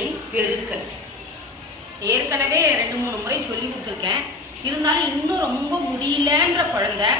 எண் பெருக்கல். ஏற்கனவே 2-3 முறை சொல்லி கொடுத்துருக்கேன். இருந்தாலும் இன்னும் ரொம்ப முடியலன்ற குழந்தை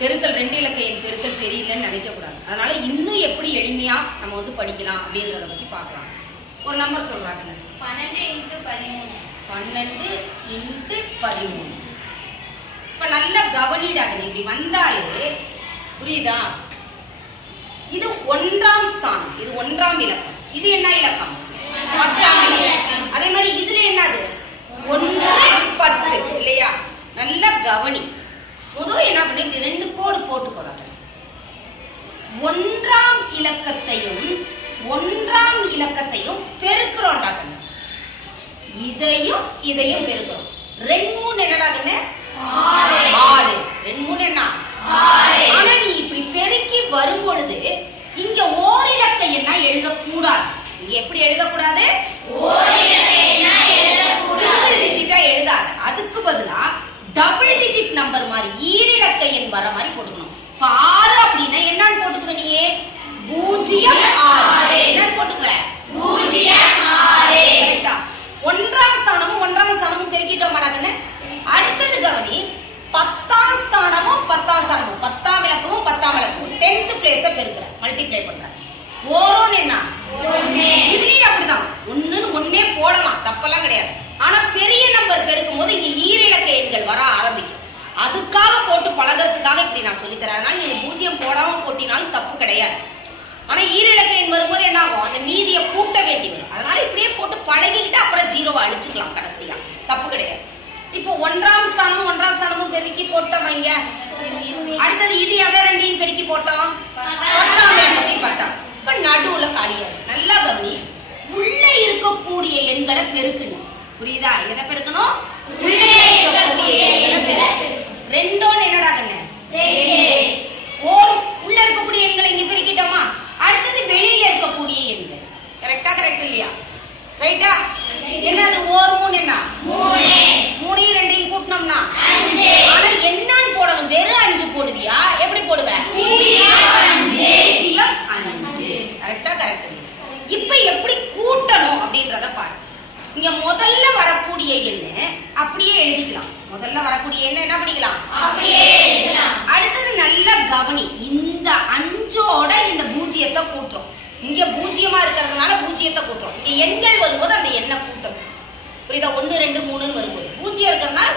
பெருக்கல் 2 இலக்க எண் பெருக்கல் தெரியலன்னு நினைக்கக்கூடாது. அதனால இன்னும் எப்படி எளிமையா நம்ம படிக்கலாம் அப்படின்றத பத்தி பார்க்கலாம். ஒரு நம்பர் சொல்றாங்க, 12 × 13. 12 × 13. இப்ப நல்ல கவனிடாக இப்படி வந்தாலே புரியுதா? இது 1ஆம் ஸ்தானம், இது 1ஆம் இலக்கம். இது என்ன இலக்கம்? 10ஆம் இலக்கம். அதே மாதிரி இதுல என்னது? 1 10 இல்லையா? நல்ல கவனி. முதல் என்ன பண்ணி இப்படி 2 கோடு போட்டுக்கொள்ளாங்க. 1ஆம் இலக்கத்தையும் 1ஆம் இலக்கத்தையும் பெருக்கிறோம். இதையும் இதையும் பெருக்கிறோம். 2 3 என்னடாகன்னு 6. 2 3 என்ன 6. ஆனா நீ இப்படி பெருக்கி வரும்பொழுது இங்க ஓரிலக்க எண்ணா எழுதக்கூடாது. இங்க எப்படி எழுதக்கூடாது? ஓரிலக்க எண்ணா எழுதக்கூடாது. சிங்கிள் டிஜிட்டா எழுதாத. அதுக்கு பதிலா டபுள் டிஜிட் நம்பர் மாதிரி ஈரிலக்க எண் வர மாதிரி போட்டுக்கணும். இப்ப 6 அப்படின்னா என்னன்னு போட்டுக்குவ நீ? 0 6. என்னன்னு போட்டுக்குவ? 0 6. கரெக்ட்டா? 1ஆம் ஸ்தானமும் 1ஆம் ஸ்தானமும் பெருக்கிட்டோம் மாட்டாங்கன்னு. அடுத்தது கவனி, 10ஆம் ஸ்தானமும் 10ஆம் ஸ்தானமும் 10ஆம் இலக்கமும் 10ஆம் இலக்கமும் 10th பிளேஸ பெருக்குற, மல்டிப்ளை பண்ற. ஓரோன்னு என்ன? இதுலயும் அப்படிதான். 1ன்னு 1 போடலாம், தப்பெல்லாம் கிடையாது. ஆனா பெரிய நம்பர் பெருக்கும் போது இங்க ஈரிலக்க எண்கள் வர ஆரம்பிக்கும். அதுக்காக போட்டு பழகிறதுக்காக இப்படி நான் சொல்லி தரேன். அதனால நீ 0 போடாம போட்டினாலும் தப்பு கிடையாது. ஆனா ஈரிலக்க எண் வரும்போது என்ன ஆகும்? அந்த மீதியை கூட்ட வேண்டி வரும். அதனால இப்படியே போட்டு பழகிக்கிட்டு அப்புறம் 0 அழிச்சுக்கலாம் கடைசியா, தப்பு கிடையாது. இப்போ 1ஆம் ஸ்தானமும் 1ஆம் ஸ்தானமும் பெருக்கி போட்டோம் இங்க. அடுத்தது இது எதை 2ஐயும் பெருக்கி போட்டோம்? 10ஆம் இலக்கத்தையும் 10ஆம். இப்ப நடுவுல காலியா நல்லா கவனி. உள்ள இருக்கக்கூடிய எண்களை பெருக்கணும். புரியுதா? எதை பெருக்கணும்? உள்ளே இருக்கக்கூடிய எண்களை பெருக்கு. 2 என்னடா கண்ணு? 2. உள்ள இருக்கக்கூடிய எண்களை இங்க பெருக்கிட்டோமா? அடுத்தது வெளியில இருக்கக்கூடிய எண்கள். கரெக்டா? கரெக்ட் இல்லையா? ரைட்டா? என்னது? 3 என்ன? 3 2ஐயும் கூட்டணும்னா 5. ஆனா என்னன்னு போடணும்? வெறும் 5 போடுவியா? எப்படி போடுவ? 0 5. கரெக்டா? கரெக்ட். இப்ப எப்படி கூட்டணும் அப்படின்றத பாரு. இங்க முதல்ல வரக்கூடிய எண்ணு அப்படியே எழுதிக்கலாம். முதல்ல வரக்கூடிய எண்ணு என்ன பண்ணிக்கலாம்? அப்படியே எழுதிக்கலாம். அடுத்தது நல்ல கவனி. இந்த 5ஓட இந்த 0த்தை கூட்டுறோம். இங்க 0 இருக்கிறதுனால 0த்தை கூட்டுறோம். இங்க எண்கள் வரும்போது அந்த எண்ணை கூட்டணும். புரியுதா? 1 2 3 வரும்போது 0 இருக்கிறதுனால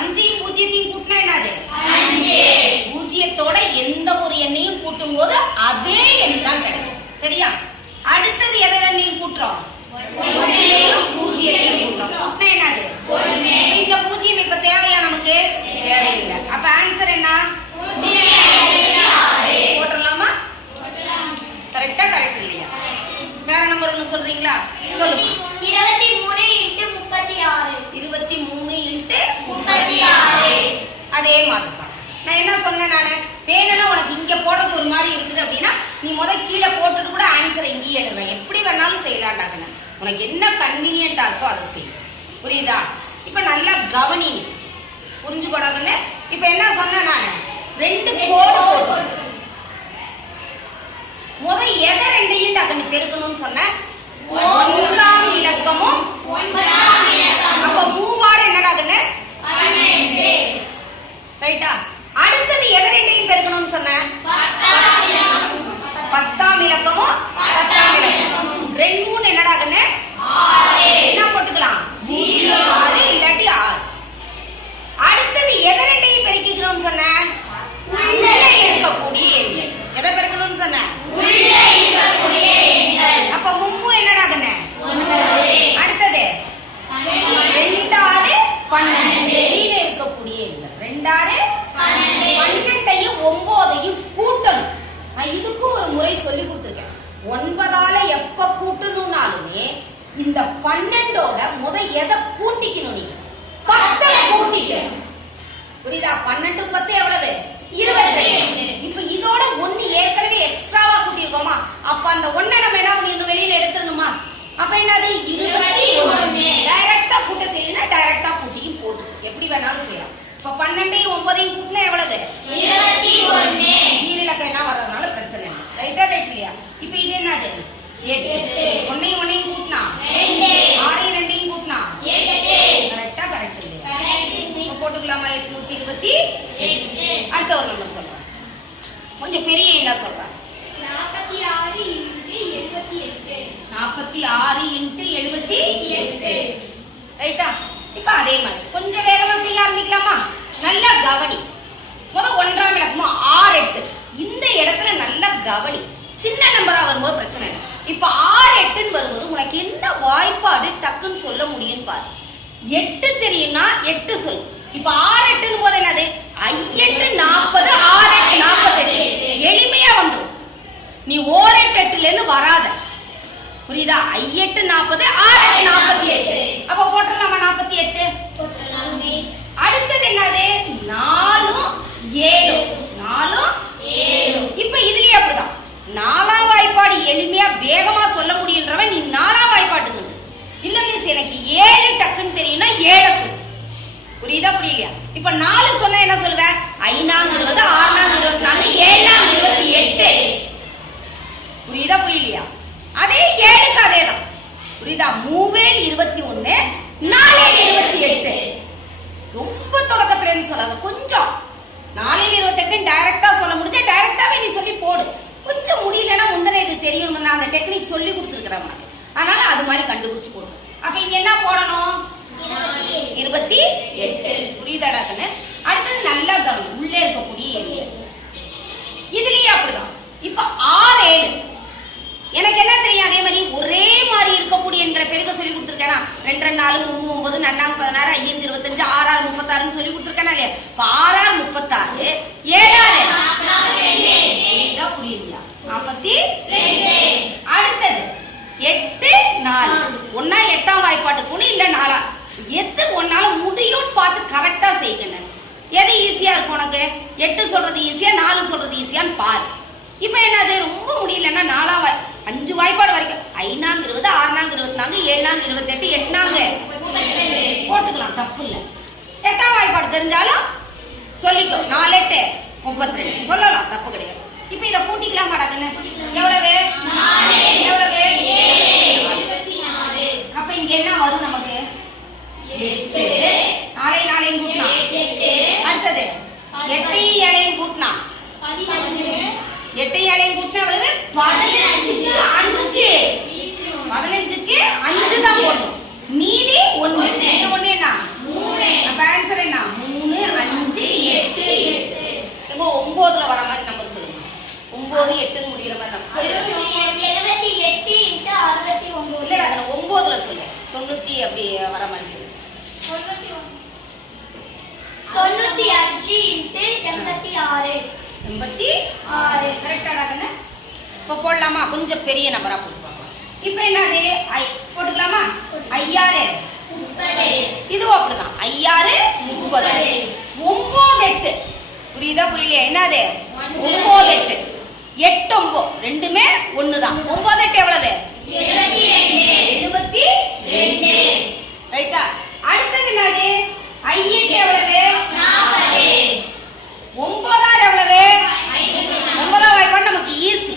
5ஐயும் 0ஐயும் கூட்டினா என்னது? 5. 0த்தோட எந்த ஒரு எண்ணையும் கூட்டும் போது அதே எண் தான் கிடைக்கும். சரியா? அடுத்தது எதை 2ஐயும் கூட்டுறோம்? 1ஐயும் 0ஐயும் கூட்டுறோம். கூட்டினா என்னது? 1. இந்த 0 இப்ப தேவையா? நமக்கு தேவையில்லை. அப்ப ஆன்சர் என்ன? 6. போட்டுடலாமா? கரெக்டா? கரெக்ட் இல்லையா? வேற நம்பர் ஒண்ணு சொல்றீங்களா? சொல்லுங்க. 23 × 36. 23 × 36. அதே மாதிரி தான். நான் என்ன சொன்னேன்? நானு வேணும்னா உனக்கு இங்க போடுறது ஒரு மாதிரி இருக்குது அப்படின்னா நீ கீழே போட்டுட்டு கூட ஆன்சரை இங்கேயே எழுதுறேன். எப்படி வேணாலும் செய்யலாண்டாங்க. உனக்கு என்ன கன்வீனியன்டா இருக்கோ அதை செய். புரியுதா? இப்ப நல்லா கவனி, புரிஞ்சுக்கொடாங்கன்னு. இப்ப என்ன சொன்னேன்? நானு 2 கோடு போட்டு எதை 2ஐயும் டக்குனு பெருக்கணும்னு சொன்னேன்? 1ஆம் இலக்கமும் 9ஆம் இலக்கமும். அப்ப 3 என்னடாகன்னு? 12. ரைட்டா? அடுத்தது எதை 2ஐயும் பெருக்கணும்னு சொன்னேன்? 10ஆம் இலக்கமும் 10ஆம் இலக்கமும். 2 3 என்னடாகன்னு? 6. என்ன போட்டுக்கலாம்? 0 6 இல்லாட்டி 6. அடுத்தது எதை 2ஐயும் பெருக்கிக்கணும்னு சொன்னேன்? உள்ளே இருக்கக்கூடிய எண்கள். எதை பெருக்கணும்னு சொன்னேன்? உள்ளே இருக்கக்கூடிய எண்கள். அப்ப 3 என்னடாகன்னு? 9. அடுத்தது 2 6 12. வெளியில இருக்கக்கூடிய எண்கள். 2 6 12. 12ஐயும் 9ஐயும் கூட்டணும். நான் இதுக்கும் ஒரு முறை சொல்லி கொடுத்துருக்கேன். 9ஆல எப்ப கூட்டணும்னாலுமே இந்த 12ஓட எதை கூட்டிக்கணும்? நீ 10 கூட்டிக்கணும். புரியுதா? 12 10 எவ்வளவு? 22. இப்ப இதோட 1 ஏற்கனவே எக்ஸ்ட்ராவா கூட்டிருக்கோமா? அப்ப அந்த 1 நம்ம என்ன பண்ணிடணும்? வெளியில எடுத்துடணுமா? அப்ப என்னது? 21. டைரக்டா கூட்ட தெரியல, டைரக்டா கூட்டிக்கு போட்டு எப்படி வேணாலும் செய்யலாம். இப்ப 12ஐயும் 9ஐயும் கூட்டினா எவ்வளவு? 21. ஈரிலக்கம் என்ன வர்றதுனால பிரச்சனை இல்லை. ரைட்டா? ரைட் இல்லையா? இப்ப இது என்னது? 8. 1ஐயும் 1ஐயும் கூட்டினா ரைட்டா? இப்ப அதே மாதிரி கொஞ்சம் வேகமா செய்ய ஆரம்பிக்கலாமா? நல்லா கவனி. ஒன்றாம் இலக்கமா 6 8 இந்த இடத்துல நல்லா கவனி. சின்ன நம்பரா வரும்போது பிரச்சனை இல்லை. இப்ப 6 8ன்னு வரும்போது உனக்கு என்ன வாய்ப்பாடு டக்குன்னு சொல்ல முடியும் பாரு. 8 தெரியும்னா 8 சொல்லு. இப்ப 6 8ன்னு போது என்னது? 8 40 6 8 48 எளிமையா வந்துடும். நீ 1 8 8ல இருந்து வராத. புரியுதா? 8 40 6 8 48. அப்ப போட்டுடலாமா 48? அடுத்தது என்னது? 4 7 4 7. இப்ப இதுலயே அப்படிதான். 4ஆம் வாய்ப்பாடு எளிமையா வேகமா சொல்ல முடியுன்றவன் நீ 4ஆம் வாய்ப்பாட்டுக்கு வந்து இல்ல மிஸ் எனக்கு 7 டக்குன்னு தெரியும்னா 7 சொல்லு. புரியுதா புரியலையா? இப்ப 4 சொன்னா என்ன சொல்லுவேன்? 5 20 6 24 7 28. புரியுதா புரியலையா? அதே 7க்கு அதேதான். புரியுதா? 3 21 4 28. ரொம்ப தொடக்கத்துல இருந்து சொல்லாத. கொஞ்சம் 4 28 டைரக்டா சொல்ல முடிஞ்சா டைரக்டாவே நீ சொல்லி போடு. கொஞ்சம் முடியலன்னா முந்தன இது தெரியும். நான் அந்த டெக்னிக் சொல்லி கொடுத்துருக்கிறேன் உனக்கு. அதனால அது மாதிரி கண்டுபிடிச்சு போடு. அப்ப இங்க என்ன போடணும்? 28. புரியுதாடா கண்ணு? அடுத்தது நல்லா கவனி. உள்ளே இருக்கக்கூடிய இதுலயே அப்படிதான். இப்ப 6 7 எனக்கு என்ன தெரியும்? அதே மாதிரி ஒரே மாதிரி இருக்கக்கூடிய எண்களை பெருக்க சொல்லி கொடுத்துருக்கேனா? 2 4 3 9 4 16 5 25 6 36 சொல்லி கொடுத்துருக்கேனா இல்லையா? 6 36 7 42. புரியுதா? 42. அடுத்தது 8 4 ஒன்னா 8ஆம் வாய்ப்பாட்டுக்கு போகணும் இல்ல 4. எது ஒன்னால முடியும் பார்த்து கரெக்டா செய்யணும். எது ஈஸியா இருக்கும் உனக்கு? 8 சொல்றது ஈஸியா 4 சொல்றது ஈஸியான்னு பாரு. இப்ப என்னது? ரொம்ப முடியலன்னா 4ஆம் 5 வாய்ப்பாடு வரைக்கும் 5 20 6 24 7 28 8 போட்டுக்கலாம், தப்பு இல்ல. 8ஆம் வாய்ப்பாடு தெரிஞ்சாலும் சொல்லிக்கோ. 4 8 32 சொல்லலாம், தப்பு கிடையாது. இப்ப இத கூட்டிக்கலாம் மாட்டாங்கன்னு எவ்வளவு? எவ்வளவு? அப்ப இங்க என்ன வரும் நமக்கு? 8. 4 4 கூட்டினா அடுத்தது 8 7 கூட்டினா 8 7 கூட்டினா எவ்வளவு? 15க்கு 5. 15க்கு 5 தான் போடணும். மீதி 1. 8 1 என்ன? 3. அப்ப ஆன்சர் என்ன? 3 5 8 8. இப்போ 9ல வர மாதிரி நம்பர் சொல்லுங்க. 9 8 முடியற மாதிரி நம்பர். 78 × 69. இல்லடா அத 9ல சொல்லு. 90 அப்படி வர மாதிரி சொல்லு. 95 × 86. 86 கரெக்டாடா கண்ணு? இப்ப போடலாமா? கொஞ்சம் பெரிய நம்பரா போட்டு பார்க்கலாம். இப்ப என்னது? போட்டுக்கலாமா? 5 6 30. இதுவும் அப்படிதான். 5 6 30. 9 8. புரியுதா புரியலையா? என்னது? 9 8 8 9 ரெண்டுமே ஒண்ணுதான். 9 8 எவ்வளவு? 72. ரைட்டா? அடுத்தது என்னது? 8 எவ்வளவு? 40. 9 எவ்வளவு? 9ஆம் வாய்ப்பாடு நமக்கு ஈஸி.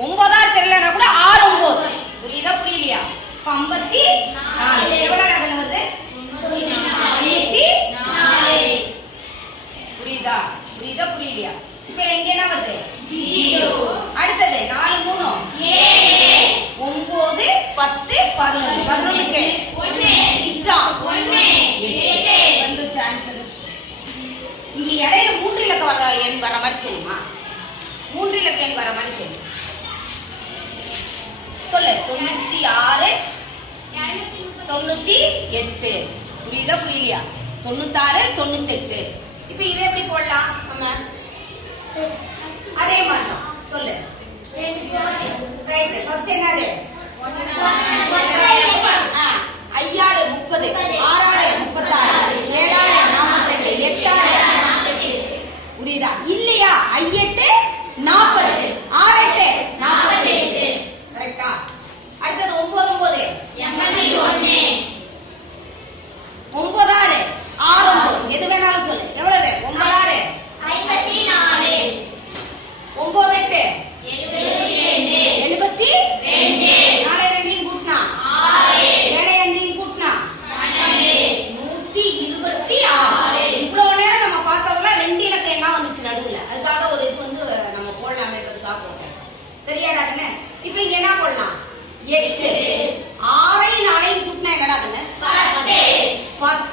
9 தெரியலனா கூட 6 9. புரியுதா புரியலையா? 54 எவ்வளவு வருது? 94. புரியுதா புரியுதா புரியலையா? இப்ப எங்க என்ன வருது? 0. அடுத்தது 4 3 7 9 10 11 11க்கு 1 மிச்சம் 1 8 ரெண்டு சான்ஸ். இங்க இடையில 3 இலக்க வர எண் வர மாதிரி சொல்லுமா? 3 இலக்க எண் வர மாதிரி சொல்லு. சொல்லு. 96 98. புரியுதா புரியலையா? 96 98. இப்ப இதை எப்படி போடலாம் நம்ம? அதே மாதிரி தான் சொல்லு. ரைட். ஃபர்ஸ்ட் என்னது? 5 6 30 6 6 36 7 6 42 8 6 புரியுதா இல்லையா? 8 40 6 8 48. கரெக்டா? அடுத்தது 9 9 81. 9 6 6 9 எது வேணாலும் சொல்லு. எவ்வளவு? 9 6 54. 9 8 72. 4 2 கூட்டினா 6 7 5 கூட்டினா 126. இவ்வளவு நேரம் நம்ம பார்த்ததெல்லாம் 2 இலக்க எண்ணா வந்துச்சு நடுவுல. அதுக்காக ஒரு இது வந்து நம்ம போடலாமேன்றதுக்காக போட்டேன். சரியாடா கண்ணு? இப்ப இங்க என்ன போடலாம்? 8 6 4 கூட்டினா என்னடா கண்ணு? 10. 10